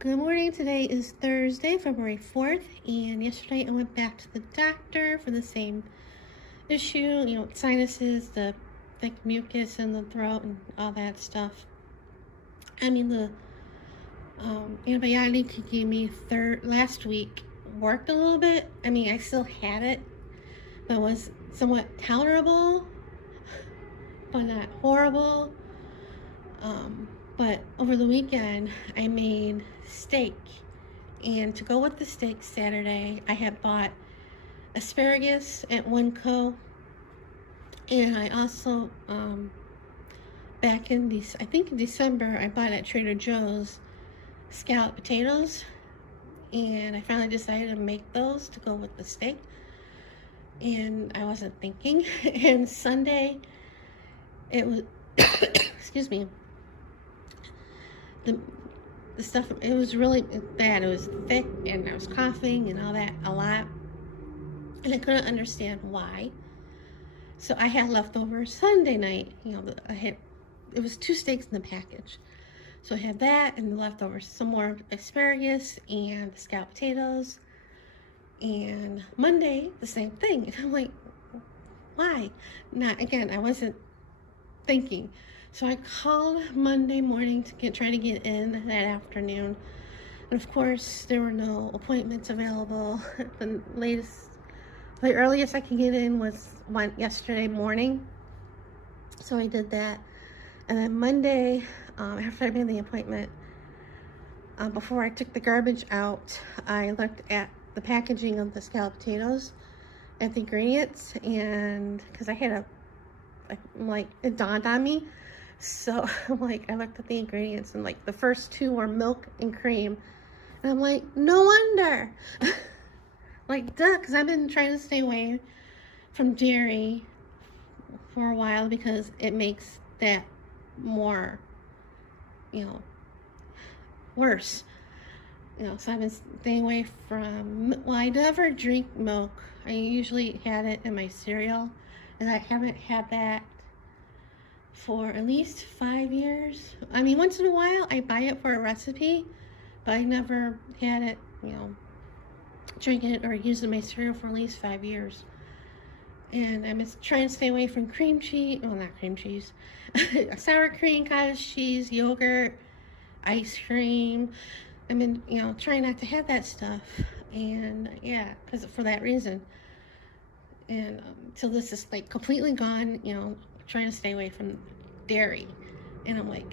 Good morning. Today is Thursday, February 4th, and yesterday I went back to the doctor for the same issue, sinuses, the thick mucus in the throat, and all that stuff. The antibiotic he gave me last week worked a little bit. I still had it, but it was somewhat tolerable, but not horrible. But over the weekend, I made steak. And to go with the steak Saturday, I had bought asparagus at Winco. And I also, back in December, I bought at Trader Joe's scalloped potatoes. And I finally decided to make those to go with the steak. And I wasn't thinking. And Sunday, it was, excuse me, the stuff, it was really bad. It was thick and I was coughing and all that a lot. And I couldn't understand why. So I had leftovers Sunday night. It was 2 steaks in the package. So I had that and the leftovers, some more asparagus and the scalloped potatoes. And Monday, the same thing. And I'm like, why? Again, I wasn't thinking. So I called Monday morning to try to get in that afternoon. And of course, there were no appointments available. The earliest I could get in was yesterday morning. So I did that. And then Monday, after I made the appointment, before I took the garbage out, I looked at the packaging of the scalloped potatoes, at the ingredients, and because it dawned on me. So I looked at the ingredients, and the first 2 were milk and cream. And I'm like, no wonder. Duh, because I've been trying to stay away from dairy for a while because it makes that more, worse. So I've been staying away from, I never drink milk. I usually had it in my cereal, and I haven't had that for at least 5 years. Once in a while I buy it for a recipe, but I never had it, drink it or use it in my cereal for at least 5 years. And I'm just trying to stay away from cream cheese, well, not cream cheese, sour cream, cottage cheese, yogurt, ice cream. Trying not to have that stuff. And yeah, because for that reason. And till this is completely gone, trying to stay away from dairy. And I'm like,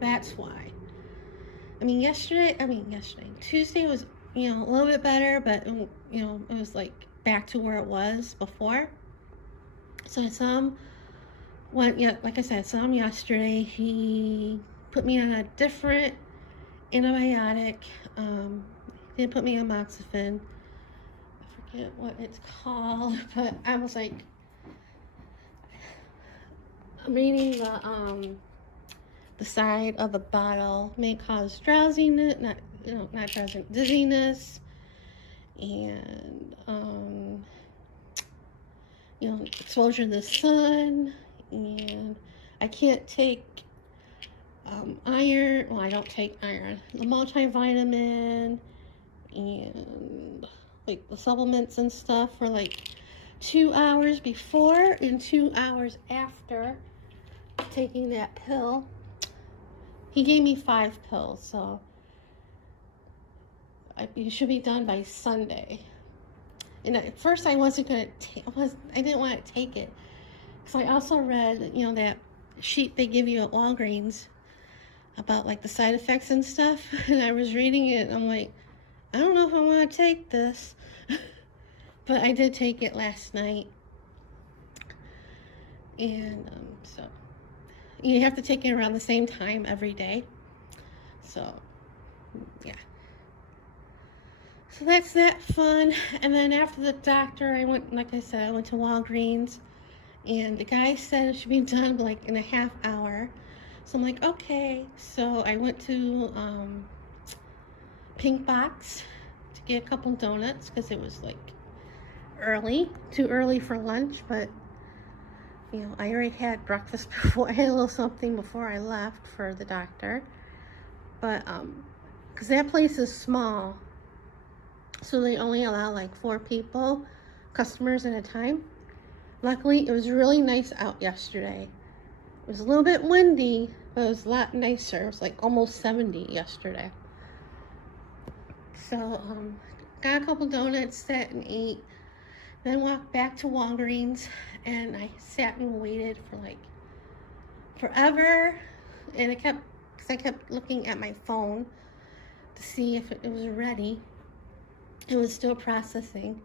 that's why. Tuesday was, a little bit better, but, it was back to where it was before. So I saw him, like I said, I saw him yesterday. He put me on a different antibiotic. He didn't put me on amoxicillin. I forget what it's called, but I was like, I'm reading the side of the bottle. May cause drowsiness, not drowsiness, dizziness, and exposure to the sun. And I can't take iron. Well, I don't take iron. The multivitamin and the supplements and stuff for 2 hours before and 2 hours after taking that pill. He gave me 5 pills, so it should be done by Sunday. And at first I wasn't gonna I didn't want to take it, because I also read that sheet they give you at Walgreens about the side effects and stuff. And I was reading it and I'm like, I don't know if I want to take this. But I did take it last night. And so you have to take it around the same time every day. So yeah, so that's that fun. And then after the doctor, I went to Walgreens, and the guy said it should be done in a half hour. So I'm like, okay. So I went to Pink Box to get a couple donuts, because it was too early for lunch. But I already had breakfast before. I had a little something before I left for the doctor. But because that place is small. So they only allow like 4 customers at a time. Luckily, it was really nice out yesterday. It was a little bit windy, but it was a lot nicer. It was like almost 70 yesterday. So, got a couple donuts, sat and ate. Then walked back to Walgreens, and I sat and waited for like forever. And I kept looking at my phone to see if it was ready. It was still processing.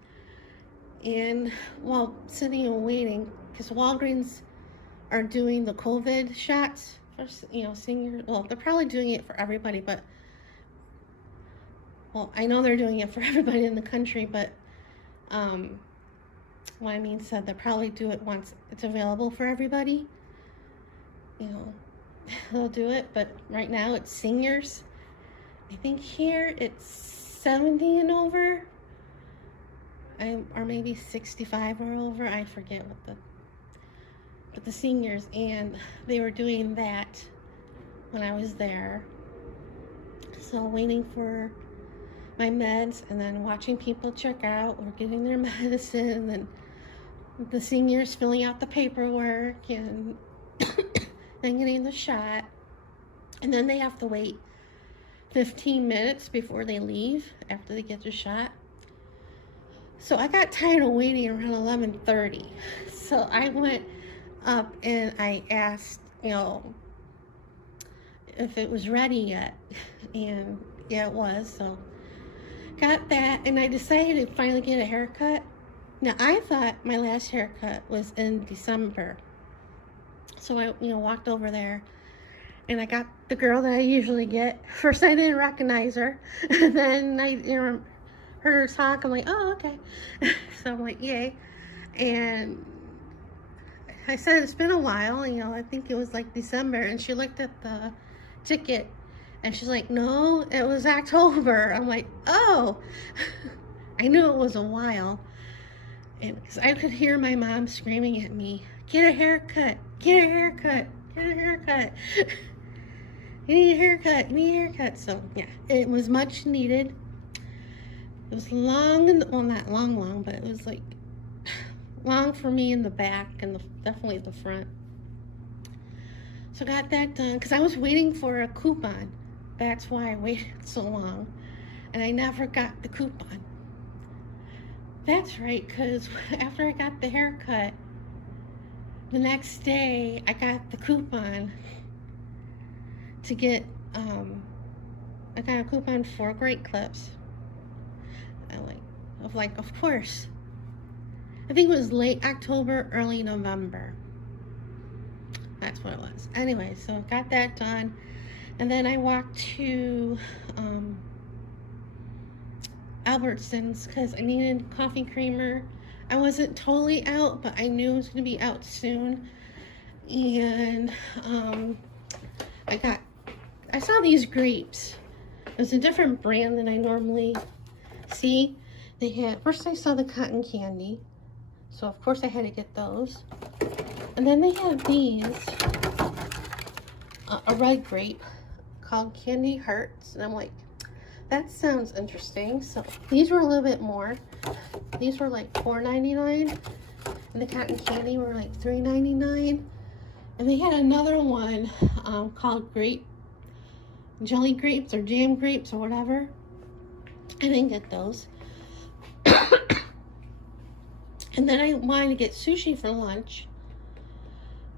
And while sitting and waiting, because Walgreens are doing the COVID shots for, seniors. Well, they're probably doing it for everybody, but, well, I know they're doing it for everybody in the country, but, what I mean said they'll probably do it once it's available for everybody. They'll do it, but right now it's seniors. I think here it's 70 and over. Or maybe 65 or over. I forget but the seniors, and they were doing that when I was there. So waiting for my meds, and then watching people check out or getting their medicine, and the seniors filling out the paperwork, and then getting the shot. And then they have to wait 15 minutes before they leave after they get their shot. So I got tired of waiting around 11:30. So I went up and I asked, if it was ready yet. And yeah, it was. So got that, and I decided to finally get a haircut. Now, I thought my last haircut was in December. So I, walked over there, and I got the girl that I usually get. First, I didn't recognize her. And then I heard her talk. I'm like, oh, okay. So I'm like, yay. And I said, it's been a while. I think it was like December. And she looked at the ticket, and she's like, no, it was October. I'm like, oh. I knew it was a while. And because I could hear my mom screaming at me, get a haircut, get a haircut, get a haircut. You need a haircut, you need a haircut. So yeah, it was much needed. It was long, well, not long, but it was like long for me in the back and definitely the front. So got that done because I was waiting for a coupon. That's why I waited so long, and I never got the coupon. That's right, because after I got the haircut, the next day I got the coupon to get, I got a coupon for Great Clips. Of course. I think it was late October, early November. That's what it was. Anyway, so got that done. And then I walked to, Albertsons because I needed coffee creamer. I wasn't totally out, but I knew it was going to be out soon. And I saw these grapes. It was a different brand than I normally see. First I saw the cotton candy, so of course I had to get those. And then they had these, a red grape called Candy Hearts, and I'm like, that sounds interesting. So these were a little bit more. These were like $4.99, and the cotton candy were like $3.99. And they had another one called jelly grapes or jam grapes or whatever. I didn't get those. And then I wanted to get sushi for lunch,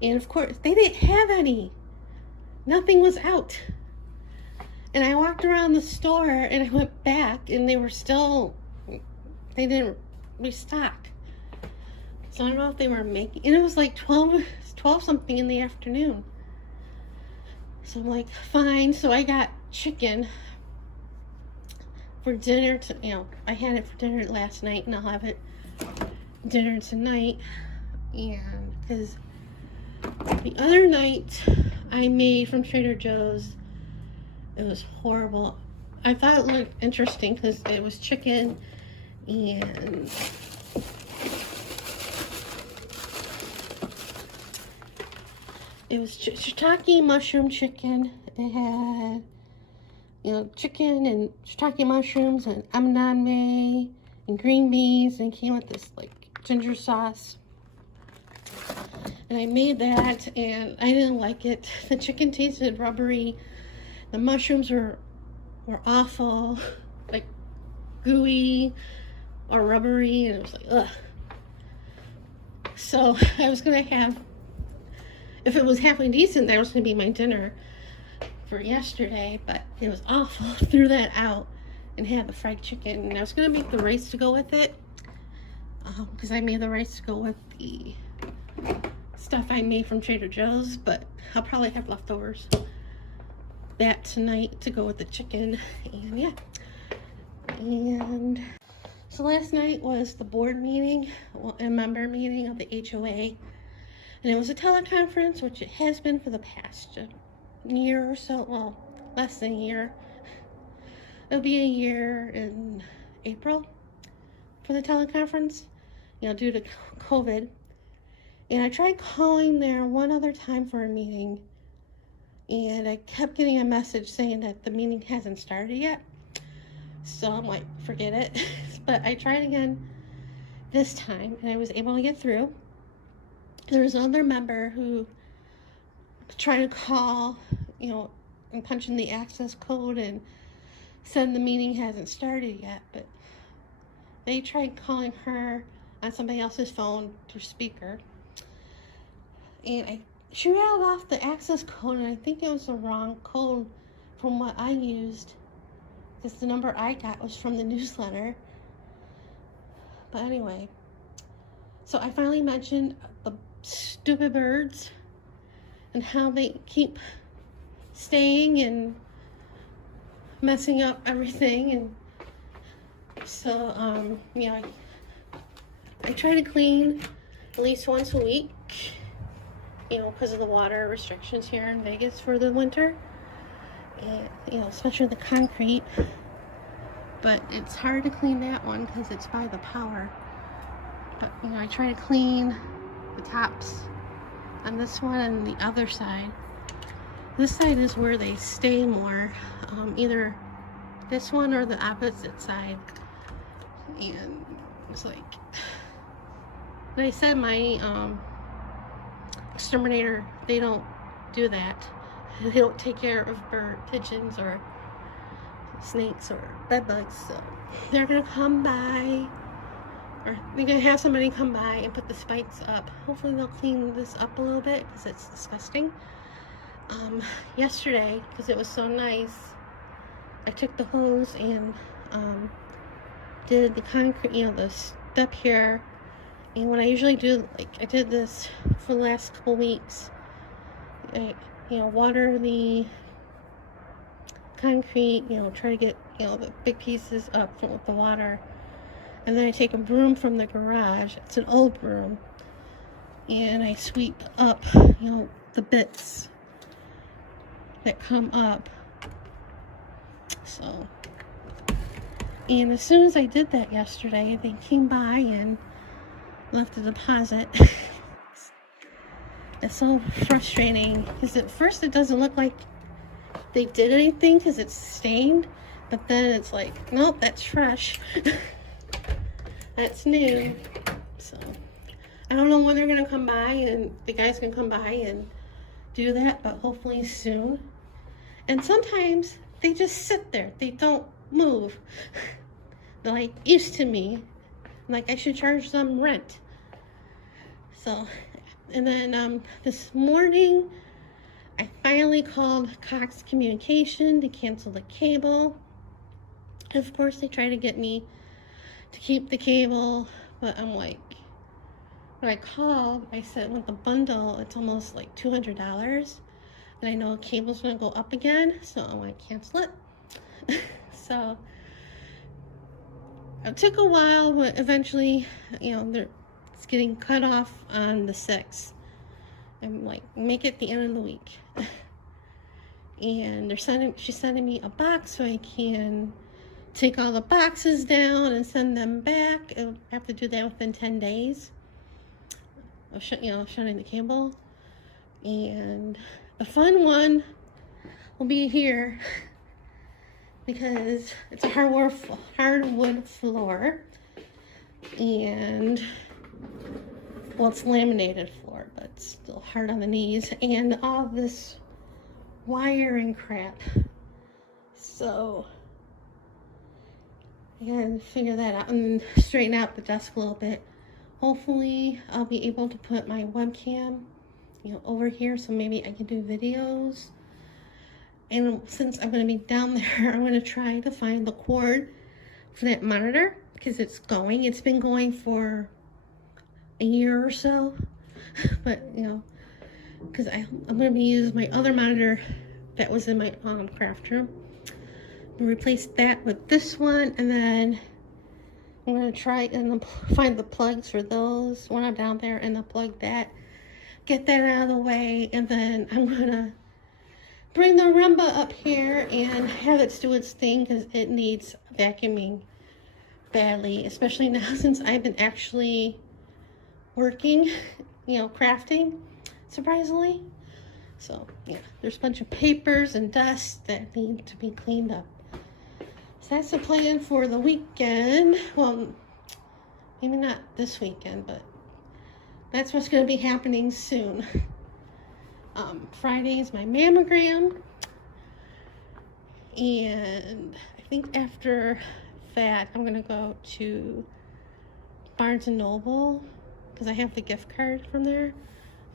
and of course they didn't have any. Nothing was out. And I walked around the store, and I went back, and they didn't restock. So I don't know if they were making, and it was like 12 something in the afternoon. So I'm like, fine. So I got chicken for dinner. I had it for dinner last night, and I'll have it dinner tonight. And because the other night I made from Trader Joe's, it was horrible. I thought it looked interesting because it was chicken, and it was shiitake mushroom chicken. It had, chicken and shiitake mushrooms and edamame and green beans, and it came with this like ginger sauce. And I made that, and I didn't like it. The chicken tasted rubbery. The mushrooms were awful, like gooey or rubbery, and it was like, ugh. So I was gonna have, if it was halfway decent, that was gonna be my dinner for yesterday, but it was awful. Threw that out and had the fried chicken, and I was gonna make the rice to go with it, because I made the rice to go with the stuff I made from Trader Joe's, but I'll probably have leftovers that tonight to go with the chicken. And yeah, and so last night was the board meeting, a member meeting of the HOA, and it was a teleconference, which it has been for the past year or so. Well, less than a year. It'll be a year in April for the teleconference, due to COVID. And I tried calling there one other time for a meeting, and I kept getting a message saying that the meeting hasn't started yet. So I'm like, forget it. But I tried again this time, and I was able to get through. There was another member who tried to call, and punch in the access code and said the meeting hasn't started yet. But they tried calling her on somebody else's phone through speaker. And she rattled off the access code, and I think it was the wrong code from what I used, because the number I got was from the newsletter. But anyway, so I finally mentioned the stupid birds and how they keep staying and messing up everything. And so, I try to clean at least once a week, because of the water restrictions here in Vegas for the winter, and especially the concrete. But it's hard to clean that one because it's by the power. But I try to clean the tops on this one and the other side. This side is where they stay more, either this one or the opposite side. And it's like, and I said my exterminator, they don't do that. They don't take care of pigeons or snakes or bed bugs. So they're gonna come by, or they're gonna have somebody come by and put the spikes up. Hopefully they'll clean this up a little bit because it's disgusting. Yesterday, because it was so nice, I took the hose and did the concrete, the step here. And what I usually do, like I did this for the last couple weeks, I water the concrete, try to get, the big pieces up with the water. And then I take a broom from the garage, it's an old broom, and I sweep up, the bits that come up. So, and as soon as I did that yesterday, they came by and left a deposit. It's so frustrating because at first it doesn't look like they did anything because it's stained, but then it's like, nope, that's fresh. That's new. So I don't know when they're gonna come by, and the guys can come by and do that, but hopefully soon. And sometimes they just sit there, they don't move. They're like used to me, like I should charge them rent. So, and then this morning I finally called Cox Communication to cancel the cable. And of course they try to get me to keep the cable, but I'm like, when I called, I said with the bundle it's almost like $200, and I know cable's gonna go up again, so I want to cancel it. So it took a while, but eventually, it's getting cut off on the 6th. I'm like, make it the end of the week. And she's sending me a box so I can take all the boxes down and send them back. I have to do that within 10 days of shutting the cable. And the fun one will be here. because it's a hardwood floor, and well, it's laminated floor, but it's still hard on the knees, and all this wiring crap. So I gotta figure that out and straighten out the desk a little bit. Hopefully I'll be able to put my webcam, over here, so maybe I can do videos. And since I'm going to be down there, I'm going to try to find the cord for that monitor, because it's been going for a year or so. But because I'm going to be using my other monitor that was in my craft room, I'll replace that with this one, and then I'm going to try and find the plugs for those when I'm down there, and unplug that, get that out of the way, and then I'm going to bring the Roomba up here and have it do its thing, because it needs vacuuming badly, especially now since I've been actually working, crafting, surprisingly. So yeah, there's a bunch of papers and dust that need to be cleaned up. So that's the plan for the weekend. Well, maybe not this weekend, but that's what's going to be happening soon. Friday is my mammogram, and I think after that I'm gonna go to Barnes and Noble, because I have the gift card from there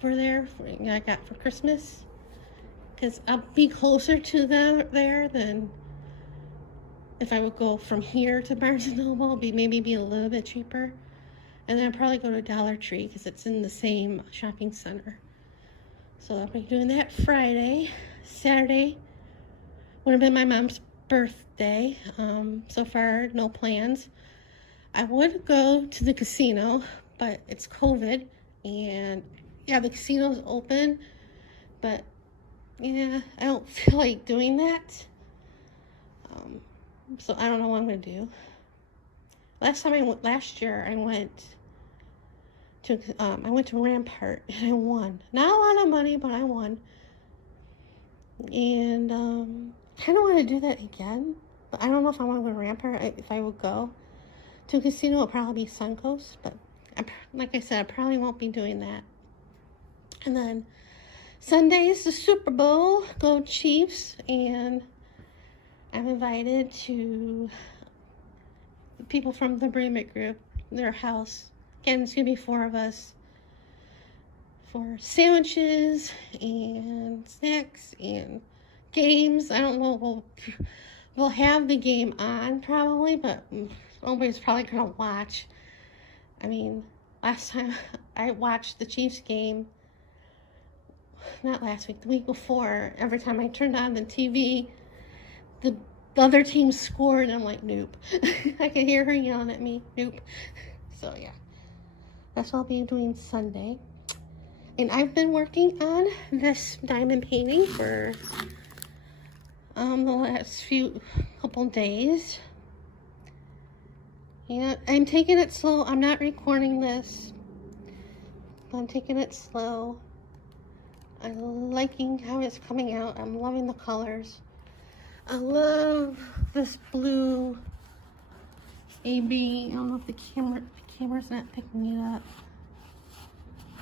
I got for Christmas, because I'll be closer to them there than if I would go from here to Barnes and Noble. Maybe be a little bit cheaper, and then I'll probably go to Dollar Tree because it's in the same shopping center. So I'll be doing that Friday. Saturday would have been my mom's birthday. So far, no plans. I would go to the casino, but it's COVID, and yeah, the casino's open, but yeah, I don't feel like doing that. So I don't know what I'm gonna do. Last year I went to Rampart, and I won. Not a lot of money, but I won. And I kind of want to do that again, but I don't know if I want to go to Rampart. If I would go to a casino, it would probably be Suncoast, but like I said, I probably won't be doing that. And then Sunday is the Super Bowl. Go Chiefs. And I'm invited to the people from the Bremet group, their house. Again, it's going to be 4 of us for sandwiches and snacks and games. I don't know, we'll have the game on probably, but nobody's probably going to watch. I mean, last time I watched the Chiefs game, not last week, the week before, every time I turned on the TV, the other team scored, and I'm like, nope. I can hear her yelling at me, nope. So yeah. That's what I'll be doing Sunday. And I've been working on this diamond painting for the last couple days. Yeah, I'm taking it slow. I'm not recording this. I'm taking it slow. I'm liking how it's coming out. I'm loving the colors. I love this blue AB. I don't know if the camera's not picking it up,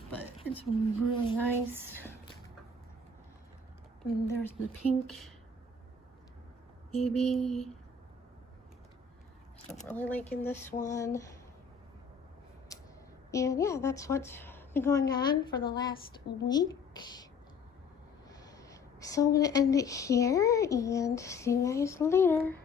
but it's really nice. And there's the pink AB. So I'm really liking this one. And yeah, that's what's been going on for the last week. So I'm going to end it here and see you guys later.